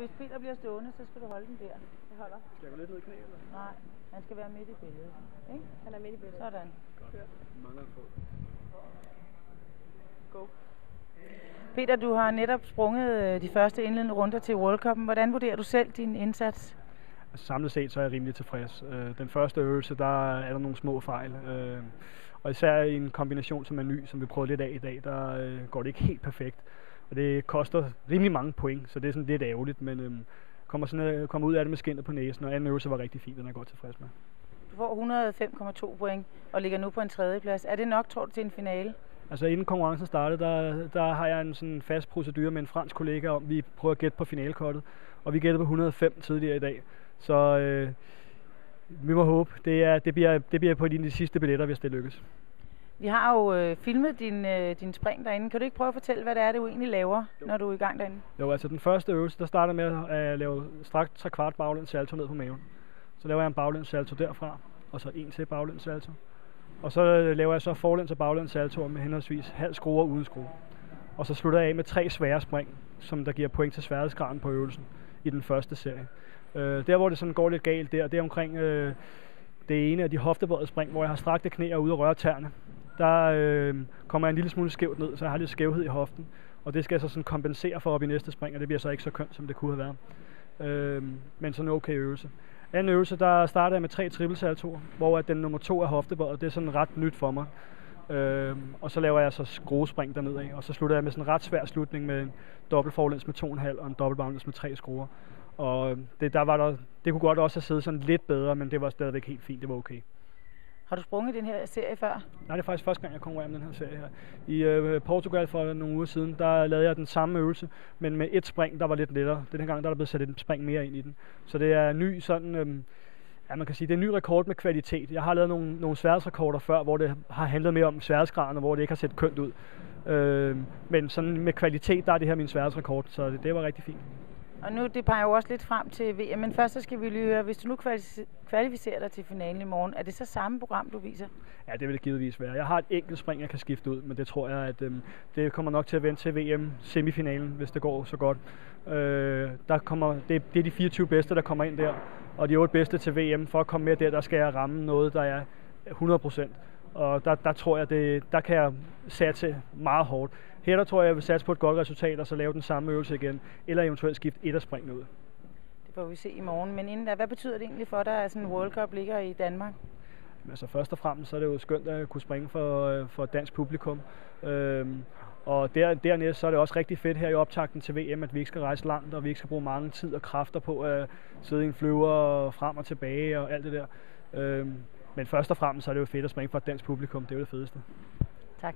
hvis Peter bliver stående, så skal du holde den der. Jeg holder. Skal jeg gå lidt ned i knæ, eller? Nej, han skal være midt i billedet. Ikke? Han er midt i billedet. Sådan. Godt. Mangler en fod. Go. Peter, du har netop sprunget de første indledende runder til World Cup'en. Hvordan vurderer du selv din indsats? Altså, samlet set så er jeg rimelig tilfreds. Den første øvelse, der er der nogle små fejl. Og især i en kombination, som er ny, som vi prøver lidt af i dag, der går det ikke helt perfekt. Og det koster rimelig mange point, så det er sådan lidt ærgerligt, men kommer ud af det med skindet på næsen, og anden øvelse var rigtig fint, den er jeg godt tilfreds med. Du får 105,2 point og ligger nu på en tredjeplads. Er det nok, tror du, til en finale? Altså inden konkurrencen startede, der har jeg en sådan fast procedure med en fransk kollega om, vi prøver at gætte på finalekortet, og vi gættede på 105 tidligere i dag. Så vi må håbe, det bliver på de sidste billetter, hvis det lykkes. Vi har jo filmet din spring derinde. Kan du ikke prøve at fortælle, hvad det er, du egentlig laver, når du er i gang derinde? Jo, altså den første øvelse, der starter med at lave straks 3/4 baglæns salto ned på maven. Så laver jeg en baglæns salto derfra, og så en til baglæns salto. Og så laver jeg så forlæns og baglæns salto med henholdsvis halv skrue og uden skrue. Og så slutter jeg af med 3 svære spring, som der giver point til sværhedsgraden på øvelsen i den første serie. Der hvor det sådan går lidt galt, det er omkring det ene af de hoftebøjede spring, hvor jeg har strakte knæ og ude at røre tæerne. Der kommer jeg en lille smule skævt ned, så jeg har lidt skævhed i hoften. Og det skal jeg så sådan kompensere for op i næste spring, og det bliver så ikke så kønt, som det kunne have været. Men sådan en okay øvelse. Anden øvelse, der starter jeg med 3 trippelsaltoer, hvor den nummer 2 er hoftebøjet. Det er sådan ret nyt for mig. Og så laver jeg så skruespring dernede af, og så slutter jeg med sådan en ret svær slutning med en dobbelt forlæns med 2,5 og en dobbelt baglæns med 3 skruer. Og det kunne godt også have siddet sådan lidt bedre, men det var stadigvæk helt fint, det var okay. Har du sprunget den her serie før? Nej, det er faktisk første gang, jeg konkurrerer med den her serie her. I Portugal for nogle uger siden, der lavede jeg den samme øvelse, men med et spring, der var lidt lettere. Den her gang, der er blevet sat et spring mere ind i den. Så det er ny sådan, man kan sige, det er en ny rekord med kvalitet. Jeg har lavet nogle sværhedsrekorder før, hvor det har handlet mere om sværhedsgraden, og hvor det ikke har set kønt ud. Men sådan med kvalitet, der er det her min sværhedsrekord, så det var rigtig fint. Og nu, det peger jo også lidt frem til VM, men først så skal vi lige høre, hvis du nu kvalificerer dig til finalen i morgen, er det så samme program, du viser? Ja, det vil det givetvis være. Jeg har et enkelt spring, jeg kan skifte ud, men det tror jeg, at det kommer nok til at vente til VM-semifinalen, hvis det går så godt. Det er de 24 bedste, der kommer ind der, og de 8 bedste til VM. For at komme med der skal jeg ramme noget, der er 100%. Og der tror jeg, der kan jeg satse meget hårdt. Her der tror jeg vil satse på et godt resultat, og så lave den samme øvelse igen, eller eventuelt skifte et af springene ud. Det får vi se i morgen, men inden da, hvad betyder det egentlig for dig, at sådan en World Cup ligger i Danmark? Altså først og fremmest så er det jo skønt at kunne springe for dansk publikum. Og dernæst så er det også rigtig fedt her i optakten til VM, at vi ikke skal rejse langt, og vi ikke skal bruge mange tid og kræfter på at sidde i en flyver frem og tilbage og alt det der. Men først og fremmest så er det jo fedt at springe for et dansk publikum, det er jo det fedeste. Tak.